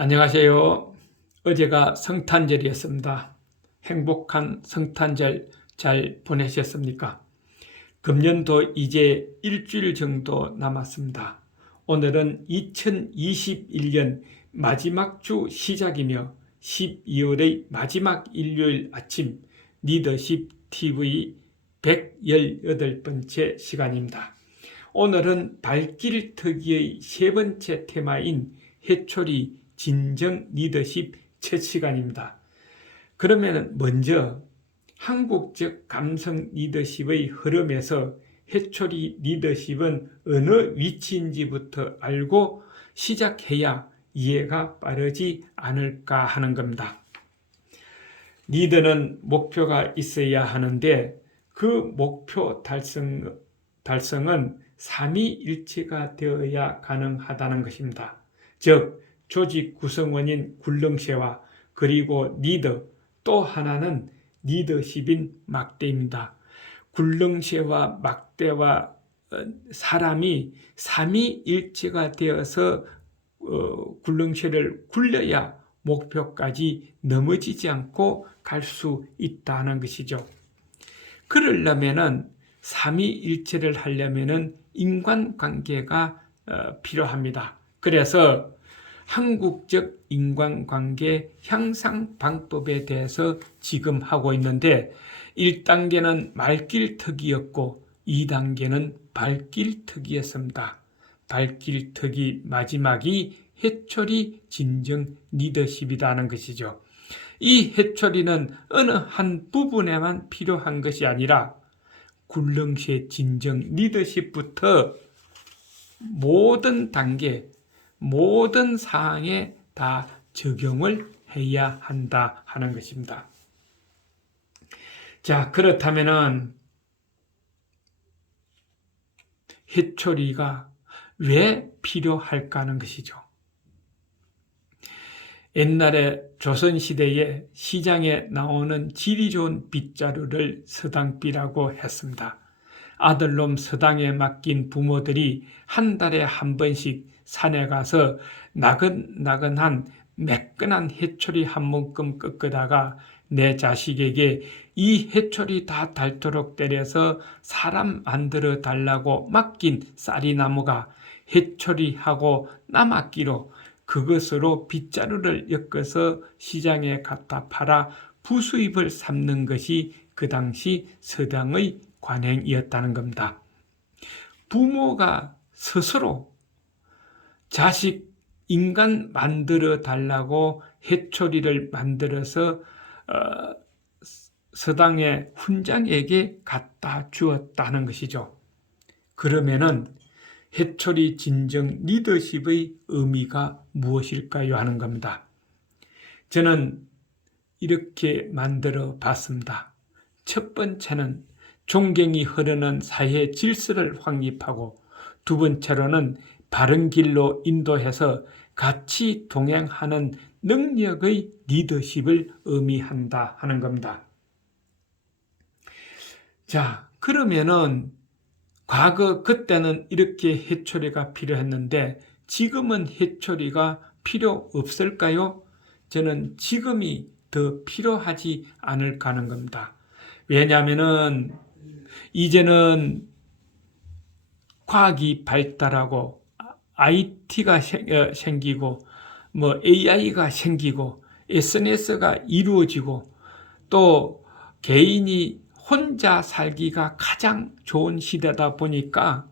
안녕하세요. 어제가 성탄절이었습니다. 행복한 성탄절 잘 보내셨습니까? 금년도 이제 일주일 정도 남았습니다. 오늘은 2021년 마지막 주 시작이며 12월의 마지막 일요일 아침 리더십 TV 118번째 시간입니다. 오늘은 발길특위의 세 번째 테마인 해초리 진정 리더십 첫 시간입니다. 그러면 먼저 한국적 감성 리더십의 흐름에서 해초리 리더십은 어느 위치인지부터 알고 시작해야 이해가 빠르지 않을까 하는 겁니다. 리더는 목표가 있어야 하는데 그 목표 달성은 삼위일체가 되어야 가능하다는 것입니다. 즉 조직 구성원인 굴릉쇠와 그리고 리더 또 하나는 리더십인 막대입니다. 굴릉쇠와 막대와 사람이 삼위일체가 되어서 굴릉쇠를 굴려야 목표까지 넘어지지 않고 갈 수 있다는 것이죠. 그러려면은 삼위일체를 하려면은 인간관계가 필요합니다. 그래서 한국적 인간관계 향상 방법에 대해서 지금 하고 있는데 1단계는 말길특위였고 2단계는 발길특위였습니다. 발길특위 마지막이 해초리 진정 리더십이라는 것이죠. 이 해초리는 어느 한 부분에만 필요한 것이 아니라 굴릉쇠 진정 리더십부터 모든 단계 모든 사항에 다 적용을 해야 한다 하는 것입니다. 자, 그렇다면은 해초리가 왜 필요할까 하는 것이죠. 옛날에 조선시대에 시장에 나오는 질이 좋은 빗자루를 서당비라고 했습니다. 아들놈 서당에 맡긴 부모들이 한 달에 한 번씩 산에 가서 나근나근한 매끈한 해초리 한 묶음 꺾다가 내 자식에게 이 해초리 다 닳도록 때려서 사람 만들어 달라고 맡긴 쌀이나무가 해초리하고 남았기로 그것으로 빗자루를 엮어서 시장에 갖다 팔아 부수입을 삼는 것이 그 당시 서당의 관행이었다는 겁니다. 부모가 스스로 자식 인간 만들어 달라고 해초리를 만들어서 서당의 훈장에게 갖다 주었다는 것이죠. 그러면은 해초리 진정 리더십의 의미가 무엇일까요 하는 겁니다. 저는 이렇게 만들어 봤습니다. 첫 번째는 존경이 흐르는 사회 질서를 확립하고 두 번째로는 바른 길로 인도해서 같이 동행하는 능력의 리더십을 의미한다 하는 겁니다. 자, 그러면은 과거 그때는 이렇게 해초리가 필요했는데 지금은 해초리가 필요 없을까요? 저는 지금이 더 필요하지 않을까 하는 겁니다. 왜냐하면은 이제는 과학이 발달하고 IT가 생기고 뭐 AI가 생기고 SNS가 이루어지고 또 개인이 혼자 살기가 가장 좋은 시대다 보니까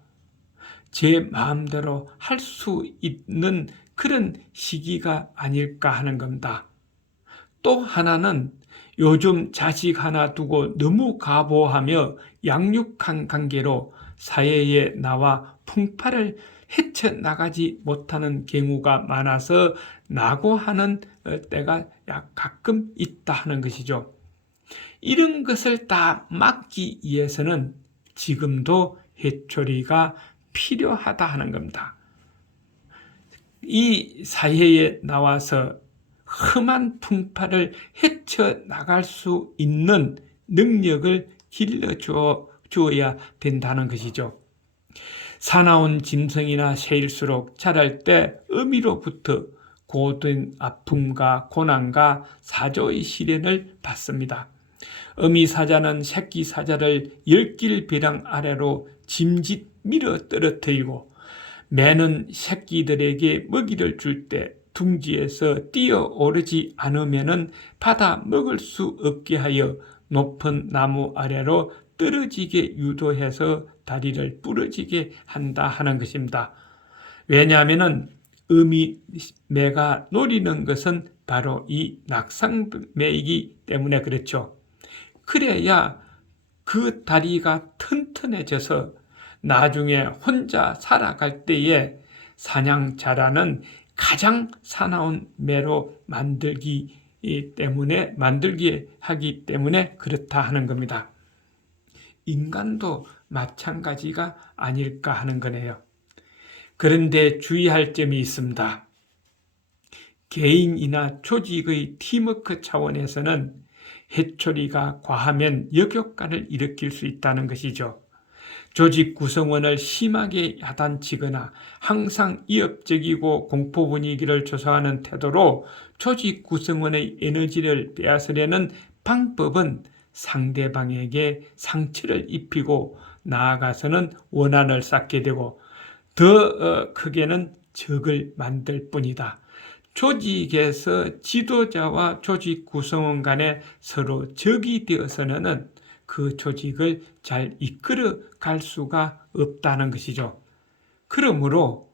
제 마음대로 할 수 있는 그런 시기가 아닐까 하는 겁니다. 또 하나는 요즘 자식 하나 두고 너무 가보하며 양육한 관계로 사회에 나와 풍파를 헤쳐나가지 못하는 경우가 많아서 낙오하는 때가 가끔 있다 하는 것이죠. 이런 것을 다 막기 위해서는 지금도 해초리가 필요하다 하는 겁니다. 이 사회에 나와서 험한 풍파를 헤쳐나갈 수 있는 능력을 길러주어야 된다는 것이죠. 사나운 짐승이나 새일수록 자랄 때 어미로부터 고된 아픔과 고난과 사조의 시련을 받습니다. 어미 사자는 새끼 사자를 열길 벼랑 아래로 짐짓 밀어 떨어뜨리고, 매는 새끼들에게 먹이를 줄 때 둥지에서 뛰어오르지 않으면은 받아 먹을 수 없게 하여 높은 나무 아래로 떨어지게 유도해서 다리를 부러지게 한다 하는 것입니다. 왜냐하면은 어미 매가 노리는 것은 바로 이 낙상매이기 때문에 그렇죠. 그래야 그 다리가 튼튼해져서 나중에 혼자 살아갈 때에 사냥자라는 가장 사나운 매로 만들기 하기 때문에 그렇다 하는 겁니다. 인간도 마찬가지가 아닐까 하는 거네요. 그런데 주의할 점이 있습니다. 개인이나 조직의 팀워크 차원에서는 해초리가 과하면 역효과를 일으킬 수 있다는 것이죠. 조직 구성원을 심하게 야단치거나 항상 위협적이고 공포 분위기를 조성하는 태도로 조직 구성원의 에너지를 빼앗으려는 방법은 상대방에게 상처를 입히고 나아가서는 원한을 쌓게 되고 더 크게는 적을 만들 뿐이다. 조직에서 지도자와 조직 구성원 간에 서로 적이 되어서는 그 조직을 잘 이끌어 갈 수가 없다는 것이죠. 그러므로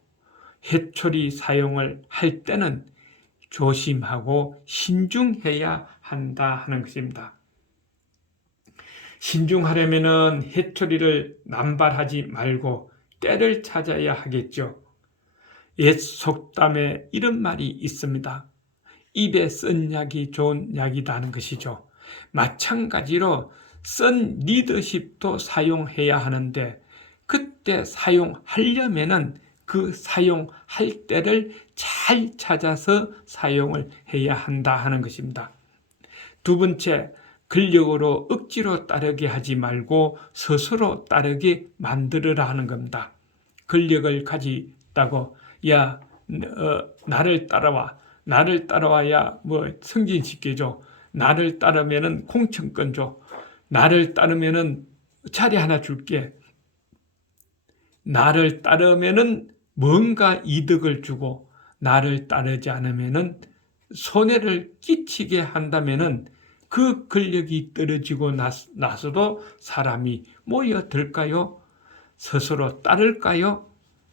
해초리 사용을 할 때는 조심하고 신중해야 한다 하는 것입니다. 신중하려면 해초리를 남발하지 말고 때를 찾아야 하겠죠. 옛 속담에 이런 말이 있습니다. 입에 쓴 약이 좋은 약이다 하는 것이죠. 마찬가지로 쓴 리더십도 사용해야 하는데 그때 사용하려면은 그 사용할 때를 잘 찾아서 사용을 해야 한다 하는 것입니다. 두 번째, 근력으로 억지로 따르게 하지 말고 스스로 따르게 만들어라 하는 겁니다. 근력을 가지다고 나를 따라와. 나를 따라와야 승진시켜줘. 나를 따르면은 공천권 줘. 나를 따르면은 차례 하나 줄게. 나를 따르면은 뭔가 이득을 주고, 나를 따르지 않으면은 손해를 끼치게 한다면은 그 근력이 떨어지고 나서도 사람이 모여들까요? 스스로 따를까요?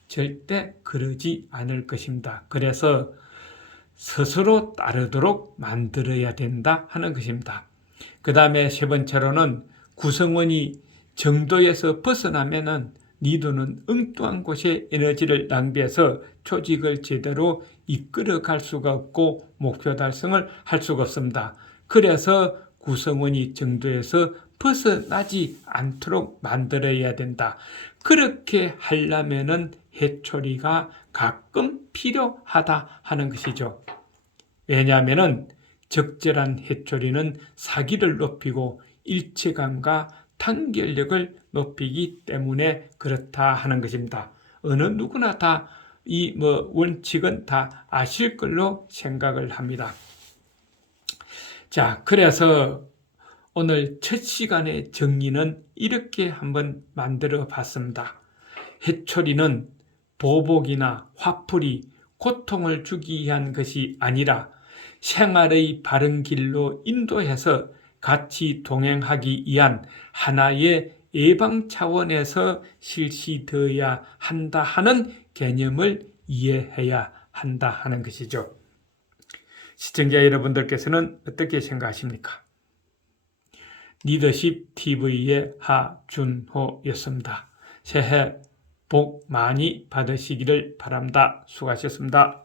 절대 그러지 않을 것입니다. 그래서 스스로 따르도록 만들어야 된다 하는 것입니다. 그 다음에 세 번째로는 구성원이 정도에서 벗어나면은 리더는 엉뚱한 곳에 에너지를 낭비해서 조직을 제대로 이끌어갈 수가 없고 목표 달성을 할 수가 없습니다. 그래서 구성원이 정도에서 벗어나지 않도록 만들어야 된다. 그렇게 하려면은 해초리가 가끔 필요하다 하는 것이죠. 왜냐하면은 적절한 해초리는 사기를 높이고 일체감과 단결력을 높이기 때문에 그렇다 하는 것입니다. 어느 누구나 다 이 원칙은 다 아실 걸로 생각을 합니다. 자, 그래서 오늘 첫 시간의 정리는 이렇게 한번 만들어 봤습니다. 해초리는 보복이나 화풀이, 고통을 주기 위한 것이 아니라 생활의 바른 길로 인도해서 같이 동행하기 위한 하나의 예방 차원에서 실시되어야 한다 하는 개념을 이해해야 한다 하는 것이죠. 시청자 여러분들께서는 어떻게 생각하십니까? 리더십 TV의 하준호였습니다. 새해 복 많이 받으시기를 바랍니다. 수고하셨습니다.